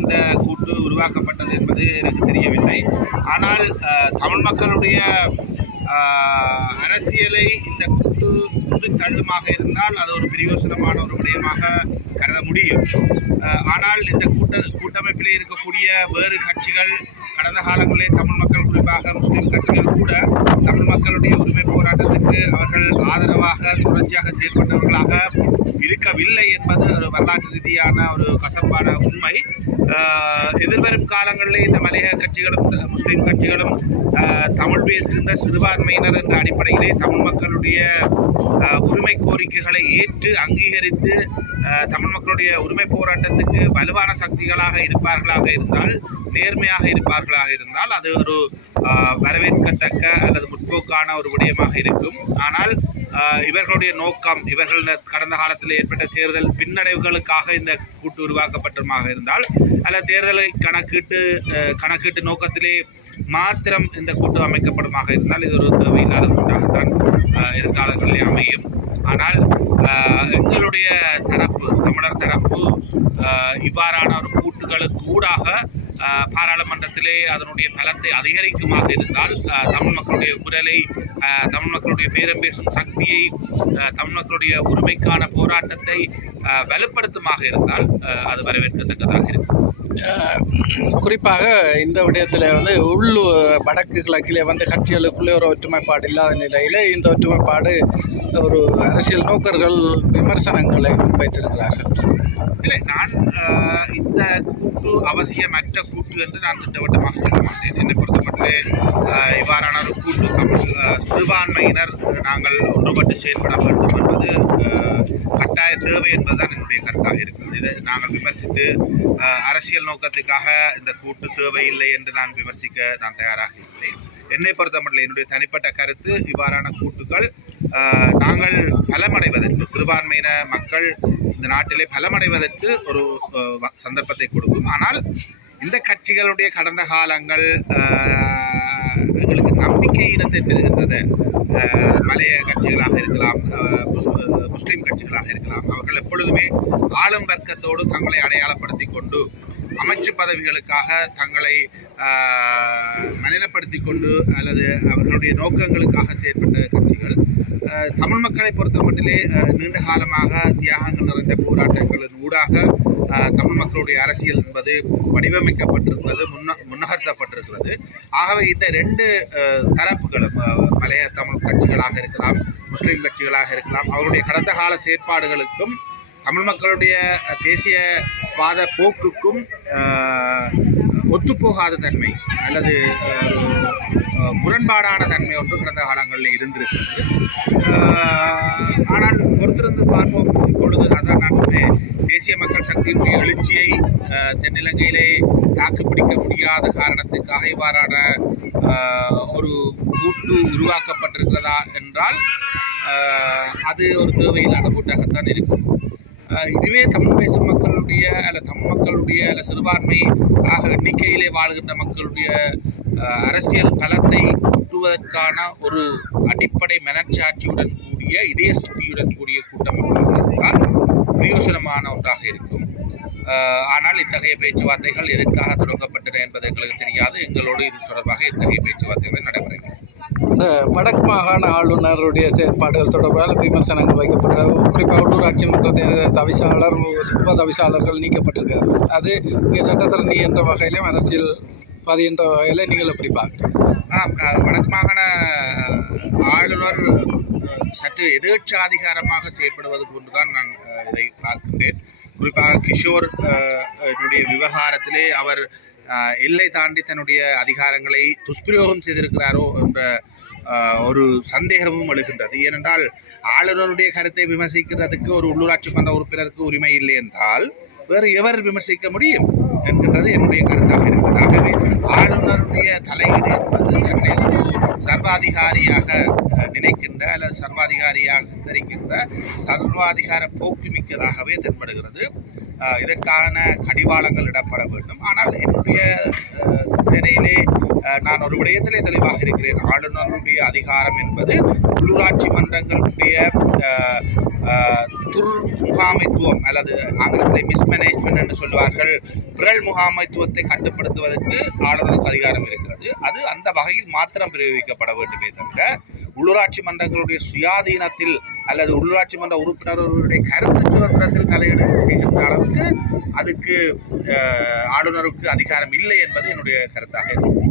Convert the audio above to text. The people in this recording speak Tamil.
இந்த கூட்டு உருவாக்கப்பட்டது என்பது எனக்கு தெரியவில்லை. ஆனால் தமிழ் மக்களுடைய அரசியலை இந்த கூட்டு உந்து தள்ளுமாக இருந்தால் அது ஒரு பிரயோசனமான ஒரு விடயமாக கருத முடியும். ஆனால் இந்த கூட்டமைப்பிலே இருக்கக்கூடிய வேறு கட்சிகள் கடந்த காலங்களிலே தமிழ் மக்கள், குறிப்பாக முஸ்லிம் கட்சிகள் கூட தமிழ் மக்களுடைய உரிமை போராட்டத்துக்கு அவர்கள் ஆதரவாக தொடர்ச்சியாக செயல்பட்டவர்களாக இருக்கவில்லை என்பது ஒரு வரலாற்று ரீதியான ஒரு கசப்பான உண்மை. எதிர்வரும் காலங்களில் இந்த மலையக கட்சிகளும் முஸ்லிம் கட்சிகளும் தமிழ் பேசுகின்ற சிறுபான்மையினர் என்ற அடிப்படையிலே தமிழ் மக்களுடைய உரிமை கோரிக்கைகளை ஏற்று அங்கீகரித்து தமிழ் மக்களுடைய உரிமை போராட்டத்துக்கு வலுவான சக்திகளாக இருப்பார்களாக இருந்தால், நேர்மையாக இருப்பார்களாக இருந்தால் அது ஒரு வரவேற்கத்தக்க அல்லது முற்போக்கான ஒரு விடயமாக இருக்கும். ஆனால் இவர்களுடைய நோக்கம், இவர்கள் கடந்த காலத்தில் ஏற்பட்ட தேர்தல் பின்னடைவுகளுக்காக இந்த கூட்டு உருவாக்கப்பட்டமாக இருந்தால், அல்லது தேர்தலை கணக்கீட்டு நோக்கத்திலே மாத்திரம் இந்த கூட்டு அமைக்கப்படுமாக இருந்தால் இது ஒரு தேவையில்லாத கூட்டாகத்தான் எதிர்காலங்களிலே அமையும். ஆனால் எங்களுடைய தரப்பு, தமிழர் தரப்பு இவ்வாறான ஒரு கூட்டுகளுக்கு ஊடாக பாராளுமன்றத்திலே அதனுடைய பலத்தை அதிகரிக்குமாக இருந்தால், தமிழ் மக்களுடைய குரலை, தமிழ் மக்களுடைய பேரம் பேசும் சக்தியை, தமிழ் மக்களுடைய உரிமைக்கான போராட்டத்தை வலுப்படுத்துமாக இருந்தால் அது வரவேற்கத்தக்கதாக இருக்கும். குறிப்பாக இந்த விடயத்தில் வடக்கு கிழக்கிலே கட்சிகளுக்குள்ளே ஒரு ஒற்றுமைப்பாடு இல்லாத நிலையில் இந்த ஒற்றுமைப்பாடு ஒரு அரசியல் நோக்கர்கள் விமர்சனங்களை முன்வைத்திருக்கிறார்கள். இல்லை, நான் இந்த கூட்டு அவசியமற்ற கூட்டு என்று நான் திட்டவட்டமாக சொல்ல மாட்டேன். என்னை பொறுத்தமட்டிலே இவ்வாறான ஒரு கூட்டு தமிழ் சிறுபான்மையினர் நாங்கள் ஒன்றுபட்டு செயல்பட வேண்டும் என்பது கட்டாய தேவை என்பதுதான் என்னுடைய கருத்தாக இருக்கிறது. இதை நாங்கள் விமர்சித்து அரசியல் நோக்கத்துக்காக இந்த கூட்டு தேவையில்லை என்று நான் விமர்சிக்க நான் தயாராக இல்லை. என்னை பொறுத்தமட்டில் என்னுடைய தனிப்பட்ட கருத்து, இவ்வாறான கூட்டுகள் நாங்கள் பலமடைவதற்கு, சிறுபான்மையின மக்கள் இந்த நாட்டிலே பலமடைவதற்கு ஒரு சந்தர்ப்பத்தை கொடுக்கும். ஆனால் இந்த கட்சிகளுடைய கடந்த காலங்கள் எங்களுக்கு நம்பிக்கை இனத்தை தருகின்றது. மலைய கட்சிகளாக இருக்கலாம், முஸ்லீம் கட்சிகளாக இருக்கலாம், அவர்கள் எப்பொழுதுமே ஆளும் வர்க்கத்தோடு தங்களை அடையாளப்படுத்தி கொண்டு அமைச்சு பதவிகளுக்காக தங்களை நளினப்படுத்தி கொண்டு அல்லது அவர்களுடைய நோக்கங்களுக்காக செயற்பட்ட கட்சிகள் தமிழ் மக்களை பொறுத்த மட்டிலே நீண்ட காலமாக தியாகங்கள் நிறைந்த போராட்டங்களின் ஊடாக தமிழ் மக்களுடைய அரசியல் என்பது வடிவமைக்கப்பட்டிருக்கிறது, முன்னகர்த்தப்பட்டிருக்கிறது. ஆகவே இந்த ரெண்டு தரப்புகளும், மலைய தமிழ் கட்சிகளாக இருக்கலாம், முஸ்லீம் கட்சிகளாக இருக்கலாம், அவருடைய கடந்த கால செயற்பாடுகளுக்கும் தமிழ் மக்களுடைய தேசியவாத போக்குக்கும் ஒத்துப்போகாத தன்மை அல்லது முரண்பாடான தன்மை ஒன்று கடந்த காலங்களில் இருந்திருக்கிறது. ஆனால் பொறுத்திருந்து பார்ப்போம். இப்பொழுது அதான் நான் சொன்னேன், தேசிய மக்கள் சக்தியினுடைய எழுச்சியை தென்னிலங்கையிலே தாக்குப்பிடிக்க முடியாத காரணத்துக்காக இவ்வாறான ஒரு கூட்டு உருவாக்கப்பட்டிருக்கிறதா என்றால் அது ஒரு தேவையில்லாத கூட்டாகத்தான் இருக்கும். இதுவே தமிழ் பேசும் மக்களுடைய தமிழ் மக்களுடைய சிறுபான்மை எண்ணிக்கையிலே வாழ்கின்ற மக்களுடைய அரசியல் பலத்தை கூட்டுவதற்கான ஒரு அடிப்படை மனச்சாட்சியுடன் கூடிய இதய சுத்தியுடன் கூடிய கூட்டமைப்பாக இருந்தால் பிரயோசனமான ஒன்றாக இருக்கும். ஆனால் இத்தகைய பேச்சுவார்த்தைகள் எதற்காக தொடங்கப்பட்டன என்பது எங்களுக்கு தெரியாது. எங்களோடு இது தொடர்பாக இத்தகைய பேச்சுவார்த்தைகள் நடைபெறுகிறது. இந்த வடக்கு மாகாண ஆளுநருடைய செயற்பாடுகள் தொடர்பாக விமர்சனங்கள் வைக்கப்பட்டது. குறிப்பாக உள்ளூராட்சி மன்ற தவிசாளர், உப தவிசாளர்கள் நீக்கப்பட்டிருக்கிறார்கள். அது இங்கே சட்டத்தரணி என்ற வகையிலும் அரசியல்வாதி என்ற வகையில் நீங்கள் எப்படி பார்க்குறீங்க? வடக்கு மாகாண ஆளுநர் சற்று எதிர்ச்சாதிகாரமாக செயல்படுவது போன்றுதான் நான் இதை பார்க்கின்றேன். குறிப்பாக கிஷோர் என்னுடைய விவகாரத்திலே அவர் எல்லை தாண்டி தன்னுடைய அதிகாரங்களை துஷ்பிரயோகம் செய்திருக்கிறாரோ என்ற ஒரு சந்தேகமும் எழுகின்றது. ஏனென்றால் ஆளுநருடைய கருத்தை விமர்சிக்கிறதுக்கு ஒரு உள்ளூராட்சி மன்ற உறுப்பினருக்கு உரிமை இல்லை என்றால் வேறு எவர் விமர்சிக்க முடியும் என்கின்றது என்னுடைய கருத்தாக இருக்கிறது. ஆகவே ஆளுநருடைய தலையீடு என்பது தன்னை ஒரு சர்வாதிகாரியாக நினைக்கின்ற அல்லது சர்வாதிகாரியாக சித்தரிக்கின்ற சர்வாதிகார போக்கு மிக்கதாகவே தென்படுகிறது. இதற்கான கடிவாளங்கள் இடப்பட வேண்டும். ஆனால் என்னுடைய சிந்தனையிலே நான் ஒரு விடயத்திலே தெளிவாக இருக்கிறேன். ஆளுநருடைய அதிகாரம் என்பது உள்ளூராட்சி மன்றங்களுடைய முகாமைத்துவம் அல்லது ஆங்கிலத்தில் மிஸ்மேனேஜ்மெண்ட் என்று சொல்வார்கள், பிறல் முகாமைத்துவத்தை கட்டுப்படுத்துவதற்கு ஆளுநருக்கு அதிகாரம் இருக்கிறது. அது அந்த வகையில் மாத்திரம் பிரயோகிக்கப்பட வேண்டுமே தவிர உள்ளூராட்சி மன்றங்களுடைய சுயாதீனத்தில் அல்லது உள்ளூராட்சி மன்ற உறுப்பினர்களுடைய கருத்து சுதந்திரத்தில் தலையீடு செய்கின்ற அளவுக்கு அதுக்கு ஆளுநருக்கு அதிகாரம் இல்லை என்பது என்னுடைய கருத்தாக இருக்கிறது.